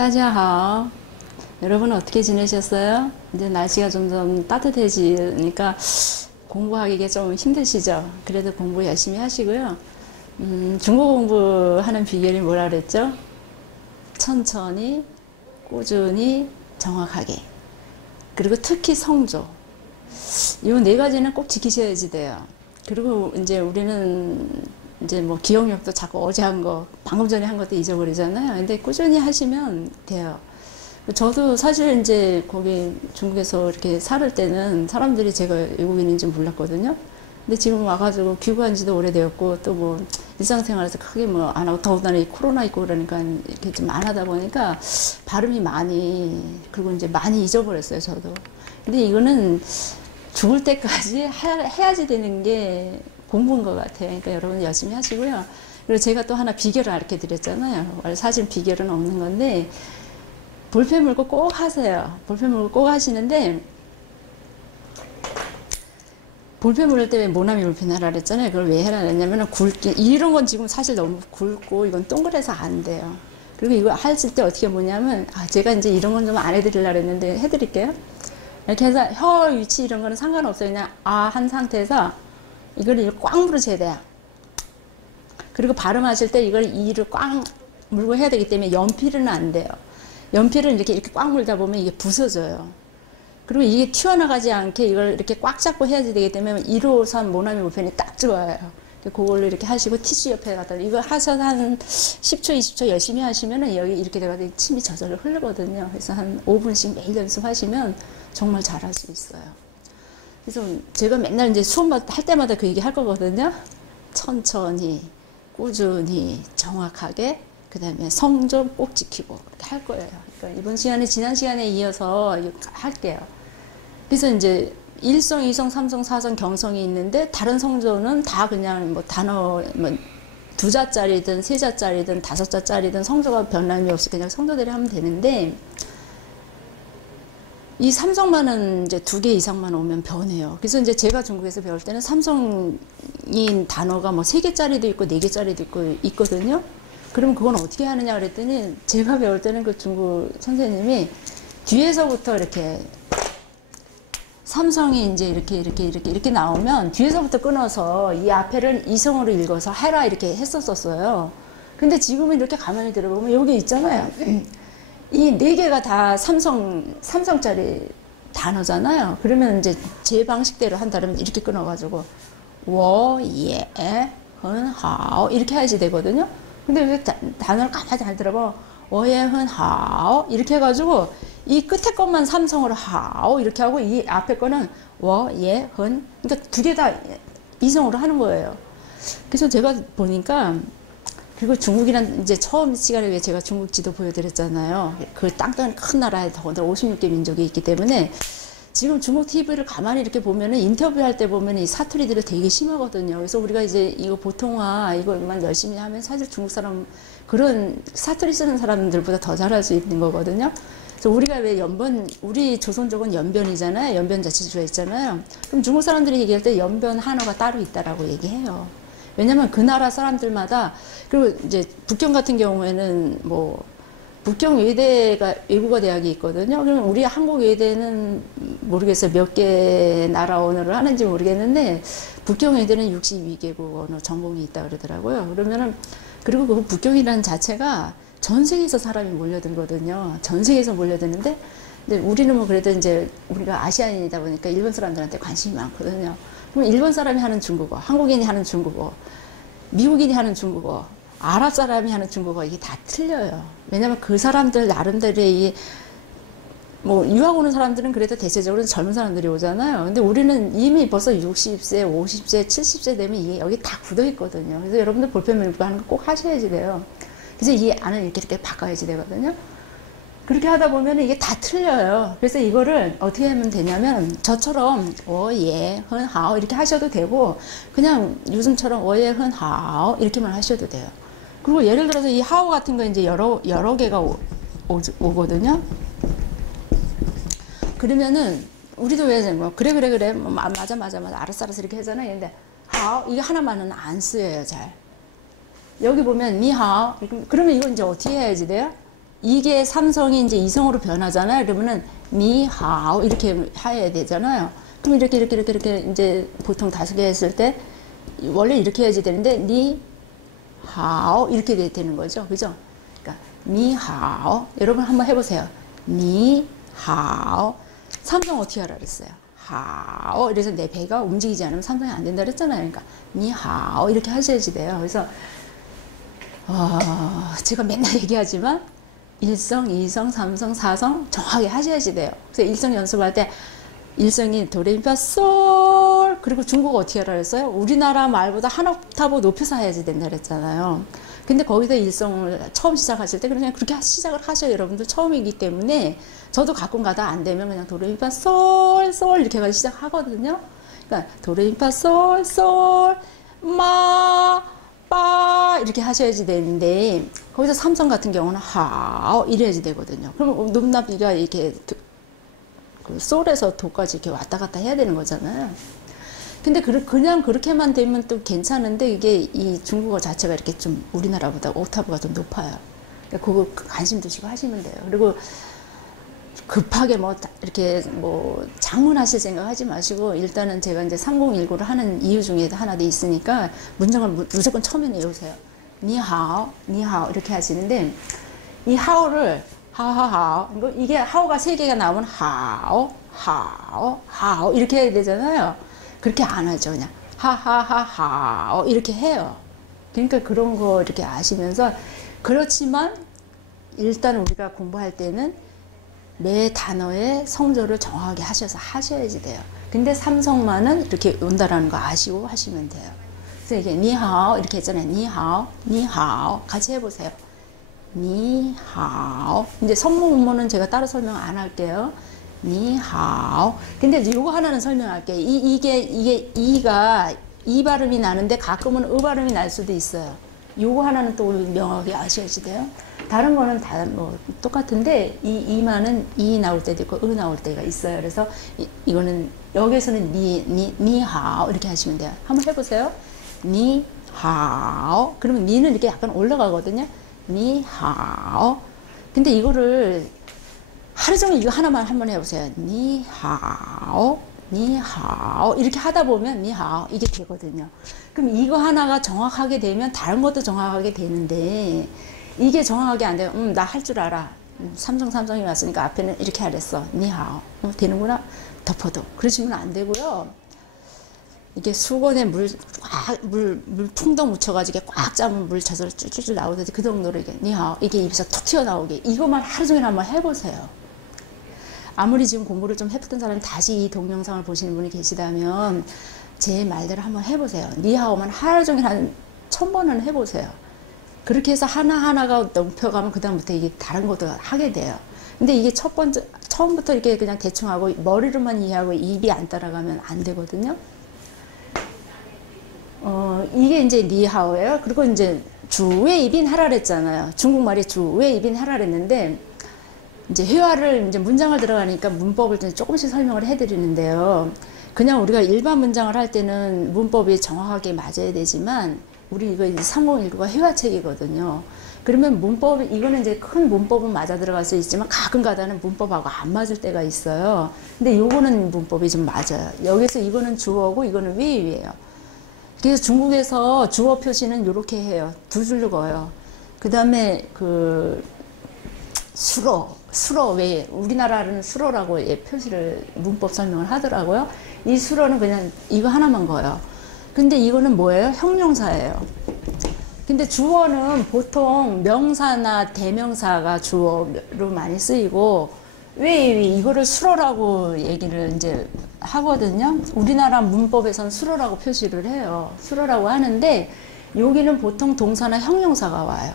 大家好. 여러분 어떻게 지내셨어요? 이제 날씨가 점점 따뜻해지니까 공부하기가 좀 힘드시죠? 그래도 공부 열심히 하시고요. 중국어 공부하는 비결이 뭐라 그랬죠? 천천히, 꾸준히, 정확하게. 그리고 특히 성조. 이 네 가지는 꼭 지키셔야지 돼요. 그리고 이제 우리는 이제 뭐 기억력도 자꾸 어제 한 거, 방금 전에 한 것도 잊어버리잖아요. 근데 꾸준히 하시면 돼요. 저도 사실 이제 거기 중국에서 이렇게 살을 때는 사람들이 제가 외국인인지 몰랐거든요. 근데 지금 와가지고 귀국한 지도 오래되었고 또 뭐 일상생활에서 크게 뭐 안 하고 더군다나 이 코로나 있고 그러니까 이렇게 좀 안 하다 보니까 발음이 많이, 그리고 이제 많이 잊어버렸어요, 저도. 근데 이거는 죽을 때까지 해야지 되는 게 공부인 것 같아요. 그러니까 여러분 열심히 하시고요. 그리고 제가 또 하나 비결을 알려 드렸잖아요. 사실 비결은 없는 건데, 볼펜 물고 꼭 하세요. 볼펜 물고 꼭 하시는데, 볼펜 물을 때 왜 모나미 볼펜 하라 그랬잖아요. 그걸 왜 해라 그랬냐면, 굵게, 이런 건 지금 사실 너무 굵고, 이건 동그래서 안 돼요. 그리고 이거 하실 때 어떻게 뭐냐면, 제가 이제 이런 건 좀 안 해드리려고 했는데, 해드릴게요. 이렇게 해서 혀 위치 이런 거는 상관없어요. 그냥 한 상태에서 이걸 꽉 물으셔야 돼요. 그리고 발음하실 때 이걸 이를 꽉 물고 해야 되기 때문에 연필은 안 돼요. 연필은 이렇게 꽉 물다 보면 이게 부서져요. 그리고 이게 튀어나가지 않게 이걸 이렇게 꽉 잡고 해야지 되기 때문에 1호선 모나미 볼펜이 딱 좋아요. 그걸로 이렇게 하시고 티슈 옆에 갖다 이거 하셔서 한 10초, 20초 열심히 하시면은 여기 이렇게 돼가지고 침이 저절로 흐르거든요. 그래서 한 5분씩 매일 연습하시면 정말 잘할 수 있어요. 그래서 제가 맨날 이제 수업 할 때마다 그 얘기 할 거거든요. 천천히, 꾸준히, 정확하게, 그 다음에 성조 꼭 지키고 이렇게 할 거예요. 그러니까 이번 시간에 지난 시간에 이어서 할게요. 그래서 이제 1성, 2성, 3성, 4성, 경성이 있는데 다른 성조는 다 그냥 뭐 단어 뭐 2자짜리든 3자짜리든 5자짜리든 성조가 변함이 없이 그냥 성조대로 하면 되는데, 이 삼성만은 이제 2개 이상만 오면 변해요. 그래서 이제 제가 중국에서 배울 때는 삼성인 단어가 뭐 3개짜리도 있고 4개짜리도 있거든요. 그럼 그건 어떻게 하느냐 그랬더니, 제가 배울 때는 그 중국 선생님이 뒤에서부터 이렇게 삼성이 이제 이렇게 나오면 뒤에서부터 끊어서 이 앞에를 이성으로 읽어서 해라 이렇게 했었어요. 근데 지금은 이렇게 가만히 들어보면 여기 있잖아요. 이 4개가 다 삼성짜리 단어잖아요. 그러면 이제 제 방식대로 한다면 이렇게 끊어가지고, 워, 예, 헌, 하오, 이렇게 해야지 되거든요. 근데 왜 단어를 가만히 잘 들어봐. 워, 예, 헌, 하오, 이렇게 해가지고, 이 끝에 것만 삼성으로 하오, 이렇게 하고, 이 앞에 거는 워, 예, 헌, 그러니까 2개 다 이성으로 하는 거예요. 그래서 제가 보니까, 그리고 중국이란 이제 처음 시간에 왜 제가 중국 지도 보여드렸잖아요. 그 땅덩어리 큰 나라에 더군다나 56개 민족이 있기 때문에 지금 중국 TV를 가만히 이렇게 보면은 인터뷰할 때 보면 이 사투리들이 되게 심하거든요. 그래서 우리가 이제 이거 보통화 이것만 열심히 하면 사실 중국 사람 그런 사투리 쓰는 사람들보다 더 잘할 수 있는 거거든요. 그래서 우리가 왜 우리 조선족은 연변이잖아요. 연변자치주가 있잖아요. 그럼 중국 사람들이 얘기할 때 연변 한어가 따로 있다라고 얘기해요. 왜냐면 그 나라 사람들마다, 그리고 이제 북경 같은 경우에는 뭐 북경 외대가 외국어 대학이 있거든요. 그럼 우리 한국 외대는 모르겠어요. 몇 개 나라 언어를 하는지 모르겠는데 북경 외대는 62개국 언어 전공이 있다 그러더라고요. 그러면은, 그리고 그 북경이라는 자체가 전 세계에서 사람이 몰려들거든요. 전 세계에서 몰려드는데, 근데 우리는 뭐 그래도 이제 우리가 아시아인이다 보니까 일본 사람들한테 관심이 많거든요. 그럼 일본 사람이 하는 중국어, 한국인이 하는 중국어, 미국인이 하는 중국어, 아랍 사람이 하는 중국어, 이게 다 틀려요. 왜냐면 그 사람들 나름대로의 뭐 유학 오는 사람들은 그래도 대체적으로 젊은 사람들이 오잖아요. 근데 우리는 이미 벌써 60세, 50세, 70세 되면 이게 여기 다 굳어 있거든요. 그래서 여러분들 볼펜 물고 하는 거 꼭 하셔야지 돼요. 그래서 이 안을 이렇게 바꿔야지 되거든요. 그렇게 하다 보면 이게 다 틀려요. 그래서 이거를 어떻게 하면 되냐면, 저처럼 예, 헌, 하오 이렇게 하셔도 되고, 그냥 요즘처럼 예, 헌, 하오 이렇게만 하셔도 돼요. 그리고 예를 들어서 이 하오 같은 거 이제 여러 개가 오거든요. 그러면은 우리도 왜 뭐 그래 뭐 맞아 알았어 이렇게 하잖아요. 근데 하오 이게 하나만은 안 쓰여요 잘. 여기 보면 니하오, 그러면 이거 이제 어떻게 해야지 돼요? 이게 삼성이 이제 이성으로 변하잖아요. 그러면은 니하오 이렇게 해야 되잖아요. 그럼 이렇게 이제 보통 5개 했을 때 원래 이렇게 해야지 되는데 니하오 이렇게 되는 거죠. 그죠? 그러니까 니하오. 여러분 한번 해보세요. 니하오. 삼성 어떻게 하라 그랬어요? 하오. 이래서 내 배가 움직이지 않으면 삼성이 안 된다 그랬잖아요. 그러니까 니하오 이렇게 하셔야지 돼요. 그래서 제가 맨날 얘기하지만 1성, 2성, 3성, 4성 정확하게 하셔야지 돼요. 그래서 1성 연습할 때 1성이 도레미파솔 그리고 중국어 어떻게 하라 그랬어요? 우리나라 말보다 한 옥타브 높여서 해야지 된다 그랬잖아요. 근데 거기서 1성을 처음 시작하실 때 그냥 그렇게 시작을 하셔요. 여러분들 처음이기 때문에 저도 가끔 가다 안 되면 그냥 도레미파솔 솔 이렇게 해서 시작하거든요. 그러니까 도레미파솔 솔 마 빠 이렇게 하셔야지 되는데 거기서 삼성 같은 경우는 하오 이래야지 되거든요. 그럼 높낮이가 이렇게 그 솔에서 도까지 이렇게 왔다 갔다 해야 되는 거잖아요. 근데 그냥 그렇게만 되면 또 괜찮은데 이게 이 중국어 자체가 이렇게 좀 우리나라보다 옥타브가 좀 높아요. 그거 관심 두시고 하시면 돼요. 그리고 급하게 뭐 이렇게 뭐 장문하실 생각 하지 마시고 일단은 제가 이제 3019를 하는 이유 중에 하나도 있으니까 문장을 무조건 처음에 외우세요. 니하오, 니하오 이렇게 하시는데 이 하오를 하하하오 이게 하오가 3개가 나오면 하오, 하오, 하오 이렇게 해야 되잖아요. 그렇게 안 하죠. 그냥 하하하하오 이렇게 해요. 그러니까 그런 거 이렇게 아시면서 그렇지만 일단 우리가 공부할 때는 매 단어의 성조를 정확하게 하셔서 하셔야지 돼요. 근데 삼성만은 이렇게 온다라는 거 아시고 하시면 돼요. 그래서 이게 니하오 이렇게 했잖아요. 니하오, 니하오 같이 해보세요. 니하오. 이제 성문문은 제가 따로 설명 안 할게요. 니하오. 근데 이거 하나는 설명할게요. 이게 이가 이 발음이 나는데 가끔은 으 발음이 날 수도 있어요. 요거 하나는 또 명확하게 아셔야지 돼요. 다른 거는 다 뭐 똑같은데 이만은 이 나올 때도 있고 으 나올 때가 있어요. 그래서 이거는 여기서는 니하오 이렇게 하시면 돼요. 한번 해보세요. 니하오. 그러면 니는 이렇게 약간 올라가거든요. 니하오. 근데 이거를 하루 종일 이거 하나만 한번 해보세요. 니하오. 니하오 이렇게 하다 보면 니하오 이게 되거든요. 그럼 이거 하나가 정확하게 되면 다른 것도 정확하게 되는데 이게 정확하게 안 되면 나 할 줄 알아. 삼성이 왔으니까 앞에는 이렇게 하랬어. 니하오. 되는구나. 덮어도. 그러시면 안 되고요. 이게 수건에 물 풍덩 묻혀가지고 꽉 짜면 물 젖어서 쭈쭈쭈 나오듯이 그 정도로 이게 니하오 이게 입에서 툭 튀어나오게 이것만 하루 종일 한번 해보세요. 아무리 지금 공부를 좀 해봤던 사람이 다시 이 동영상을 보시는 분이 계시다면 제 말대로 한번 해보세요. 니하오만 하루 종일 한 1000번은 해보세요. 그렇게 해서 하나하나가 높여가면 그다음부터 이게 다른 것도 하게 돼요. 근데 이게 처음부터 이렇게 그냥 대충 하고 머리로만 이해하고 입이 안 따라가면 안 되거든요. 이게 이제 니하오예요. 그리고 이제 주의 입인 하라 그랬잖아요. 중국말이 주의 입인 하라 그랬는데 이제 회화를 이제 문장을 들어가니까 문법을 조금씩 설명을 해드리는데요. 그냥 우리가 일반 문장을 할 때는 문법이 정확하게 맞아야 되지만 우리 이거 이제 3019가 회화책이거든요. 그러면 이거는 이제 큰 문법은 맞아 들어갈 수 있지만 가끔 가다는 문법하고 안 맞을 때가 있어요. 근데 요거는 문법이 좀 맞아요. 여기서 이거는 주어고 이거는 외유예요. 그래서 중국에서 주어 표시는 이렇게 해요. 2줄로 그어요. 그 다음에 수로 왜 우리나라는 수로라고 표시를 문법 설명을 하더라고요. 이 수로는 그냥 이거 하나만 그어요. 근데 이거는 뭐예요? 형용사예요. 근데 주어는 보통 명사나 대명사가 주어로 많이 쓰이고 왜 이거를 수로라고 얘기를 이제 하거든요. 우리나라 문법에서는 수로라고 표시를 해요. 수로라고 하는데 여기는 보통 동사나 형용사가 와요.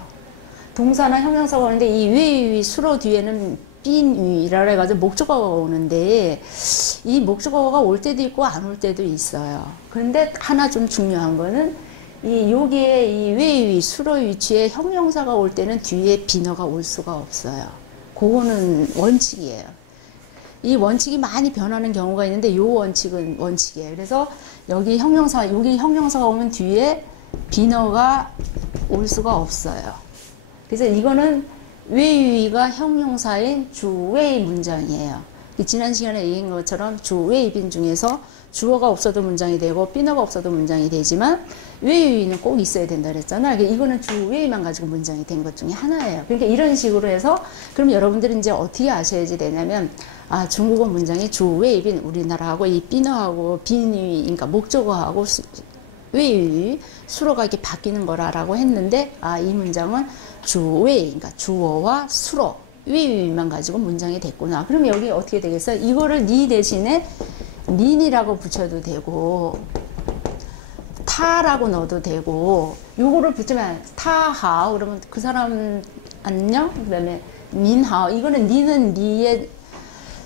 동사나 형용사가 오는데 이 위 수로 뒤에는 빈위라 해가지고 목적어가 오는데 이 목적어가 올 때도 있고 안 올 때도 있어요. 그런데 하나 좀 중요한 거는 여기에 이 위 수로 위치에 형용사가 올 때는 뒤에 빈어가 올 수가 없어요. 그거는 원칙이에요. 이 원칙이 많이 변하는 경우가 있는데 이 원칙은 원칙이에요. 그래서 여기 형용사가 오면 뒤에 빈어가 올 수가 없어요. 그래서 이거는 웨이가 형용사인 주웨이 문장이에요. 지난 시간에 얘기한 것처럼 주웨이 빈 중에서 주어가 없어도 문장이 되고 삐너가 없어도 문장이 되지만 웨이는 꼭 있어야 된다 그랬잖아. 이거는 주웨이만 가지고 문장이 된 것 중에 하나예요. 그러니까 이런 식으로 해서 그럼 여러분들이 이제 어떻게 아셔야지 되냐면 아 중국어 문장이 주웨이 빈 우리나라하고 이 삐너하고 빈이 그러니까 목적어하고 웨이 수로가 이렇게 바뀌는 거라고 했는데 아 이 문장은 주웨이 그러니까 주어와 수로 웨이만 가지고 문장이 됐구나. 그럼 여기 어떻게 되겠어요? 이거를 니 대신에 닌이라고 붙여도 되고 타라고 넣어도 되고 요거를 붙이면 타하오 그러면 그 사람 안녕 그 다음에 닌하오 이거는 니는 니의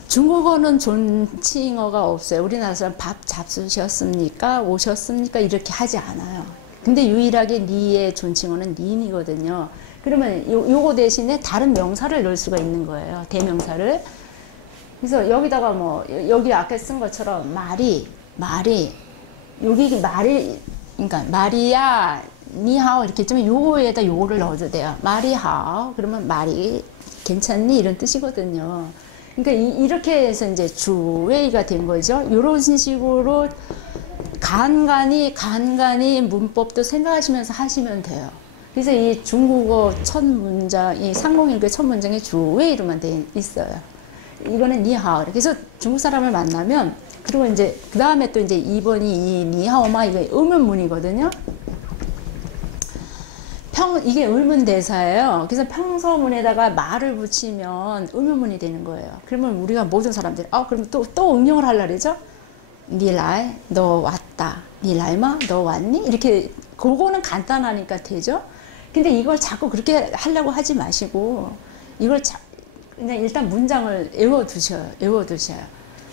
중국어는 존칭어가 없어요. 우리나라 사람 밥 잡수셨습니까? 오셨습니까? 이렇게 하지 않아요. 근데 유일하게 니의 존칭어는 닌이거든요. 그러면 요거 대신에 다른 명사를 넣을 수가 있는 거예요. 대명사를. 그래서 여기다가 뭐 여기 아까 쓴 것처럼 말이 여기 말이 그러니까 마리아 니하오 이렇게 했지만 요거에다 요거를 넣어도 돼요. 마리하오 그러면 말이 괜찮니 이런 뜻이거든요. 그러니까 이렇게 해서 이제 주웨이가 된 거죠. 이런 식으로 간간히 문법도 생각하시면서 하시면 돼요. 그래서 이 중국어 첫 문장, 이 상공일교의 첫 문장이 주웨이로만 돼 있어요. 이거는 니하오. 그래서 중국 사람을 만나면 그리고 이제 그 다음에 또 이제 2번이 이 니하오마 이게 의문문이거든요. 이게 의문대사예요. 그래서 평서문에다가 말을 붙이면 의문문이 되는 거예요. 그러면 우리가 모든 사람들이 그럼 또 응용을 하려고 그러죠. 니라이 너 왔다. 니라이마 너 왔니? 이렇게 그거는 간단하니까 되죠. 근데 이걸 자꾸 그렇게 하려고 하지 마시고 이걸 그냥 일단 문장을 외워두셔요.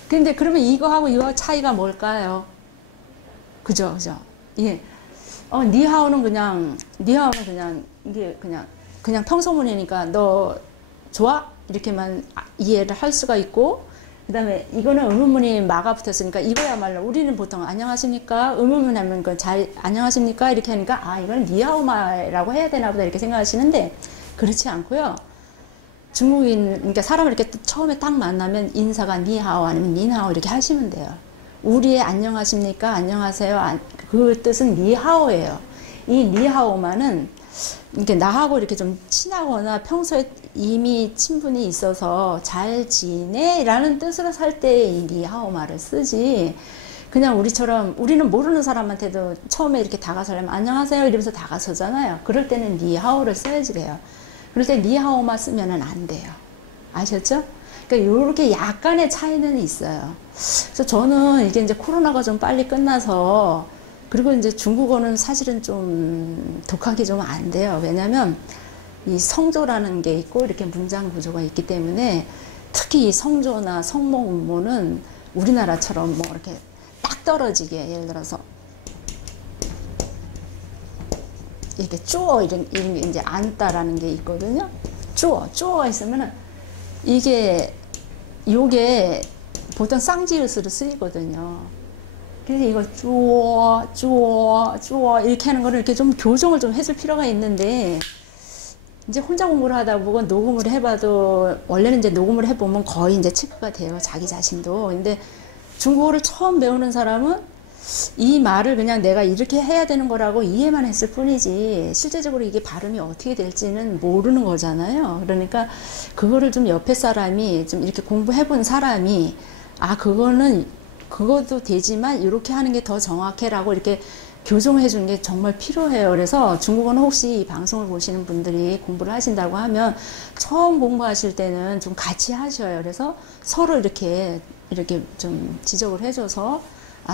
근데 그러면 이거하고 이거 차이가 뭘까요? 그죠? 예. 니하오는 그냥 이게 그냥 평소문이니까 너 좋아? 이렇게만 이해를 할 수가 있고 그 다음에 이거는 의문문이 마가 붙었으니까 이거야말로 우리는 보통 안녕하십니까? 의문문 하면 잘 안녕하십니까? 이렇게 하니까 이건 니하오마라고 해야 되나 보다 이렇게 생각하시는데 그렇지 않고요. 중국인 그러니까 사람을 이렇게 처음에 딱 만나면 인사가 니하오 아니면 닌하오 이렇게 하시면 돼요. 우리의 안녕하십니까? 안녕하세요. 그 뜻은 니하오예요. 이 니하오만은 이렇게 나하고 이렇게 좀 친하거나 평소에 이미 친분이 있어서 잘 지내? 라는 뜻으로 살 때 이 니하오마를 쓰지. 그냥 우리는 모르는 사람한테도 처음에 이렇게 다가서려면 안녕하세요 이러면서 다가서잖아요. 그럴 때는 니하오를 써야지 돼요. 그럴 때 니하오마 쓰면은 안 돼요. 아셨죠? 그러니까 요렇게 약간의 차이는 있어요. 그래서 저는 이게 이제 코로나가 좀 빨리 끝나서 그리고 이제 중국어는 사실은 좀 독학이 좀 안 돼요. 왜냐면 이 성조라는 게 있고 이렇게 문장 구조가 있기 때문에 특히 이 성조나 성목 음모는 우리나라처럼 뭐 이렇게 딱 떨어지게 예를 들어서 이렇게 쪼어 이런 게 이제 앉다라는 게 있거든요. 쪼어가 있으면은 요게 보통 쌍지읒으로 쓰이거든요. 그래서 이거 쪼어 이렇게 하는 거를 이렇게 좀 교정을 좀 해줄 필요가 있는데 이제 혼자 공부를 하다 보고 녹음을 해봐도 원래는 이제 녹음을 해보면 거의 이제 체크가 돼요. 자기 자신도. 근데 중국어를 처음 배우는 사람은 이 말을 그냥 내가 이렇게 해야 되는 거라고 이해만 했을 뿐이지 실제적으로 이게 발음이 어떻게 될지는 모르는 거잖아요. 그러니까 그거를 좀 옆에 사람이 좀 이렇게 공부해 본 사람이 그것도 되지만 이렇게 하는 게 더 정확해라고 이렇게 교정해 주는 게 정말 필요해요. 그래서 중국어는 혹시 이 방송을 보시는 분들이 공부를 하신다고 하면 처음 공부하실 때는 좀 같이 하셔요. 그래서 서로 이렇게 좀 지적을 해줘서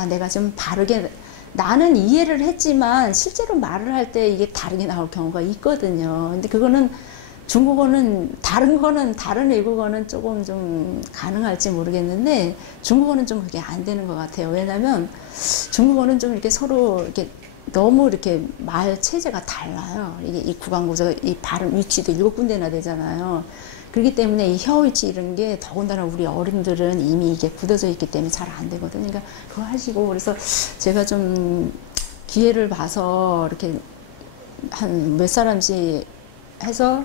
내가 좀 바르게 나는 이해를 했지만 실제로 말을 할 때 이게 다르게 나올 경우가 있거든요. 근데 그거는 중국어는 다른 외국어는 조금 좀 가능할지 모르겠는데 중국어는 좀 그게 안 되는 것 같아요. 왜냐면 중국어는 좀 이렇게 서로 이렇게 너무 이렇게 말 체제가 달라요. 이게 이 구강 구조가 이 발음 위치도 7군데나 되잖아요. 그렇기 때문에 이 혀 위치 이런 게 더군다나 우리 어른들은 이미 이게 굳어져 있기 때문에 잘 안 되거든요. 그러니까 그거 하시고 그래서 제가 좀 기회를 봐서 이렇게 한 몇 사람씩 해서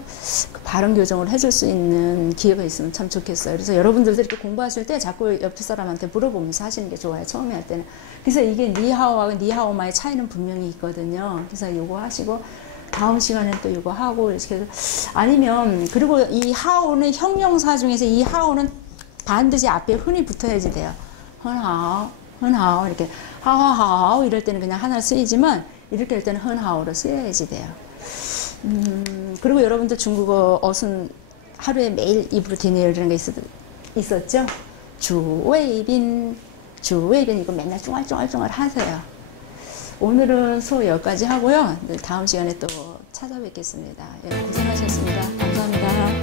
그 발음 교정을 해줄 수 있는 기회가 있으면 참 좋겠어요. 그래서 여러분들도 이렇게 공부하실 때 자꾸 옆 사람한테 물어보면서 하시는 게 좋아요. 처음에 할 때는. 그래서 이게 니하오하고 니하오마의 차이는 분명히 있거든요. 그래서 이거 하시고 다음 시간에 또 이거 하고 이렇게 해서 아니면 그리고 이 하오는 형용사 중에서 이 하오는 반드시 앞에 흔히 붙어야지 돼요. 흔하오, 흔하오 이렇게 하하하오 이럴 때는 그냥 하나 쓰이지만 이렇게 할 때는 흔하오로 쓰여야지 돼요. 그리고 여러분들 중국어 어순 하루에 매일 입으로 되뇌이라는 게 있었죠? 주웨이빈, 주웨이빈 이거 맨날 쫑알쫑알쫑알 하세요. 오늘은 수업 여기까지 하고요. 다음 시간에 또 찾아뵙겠습니다. 고생하셨습니다. 감사합니다.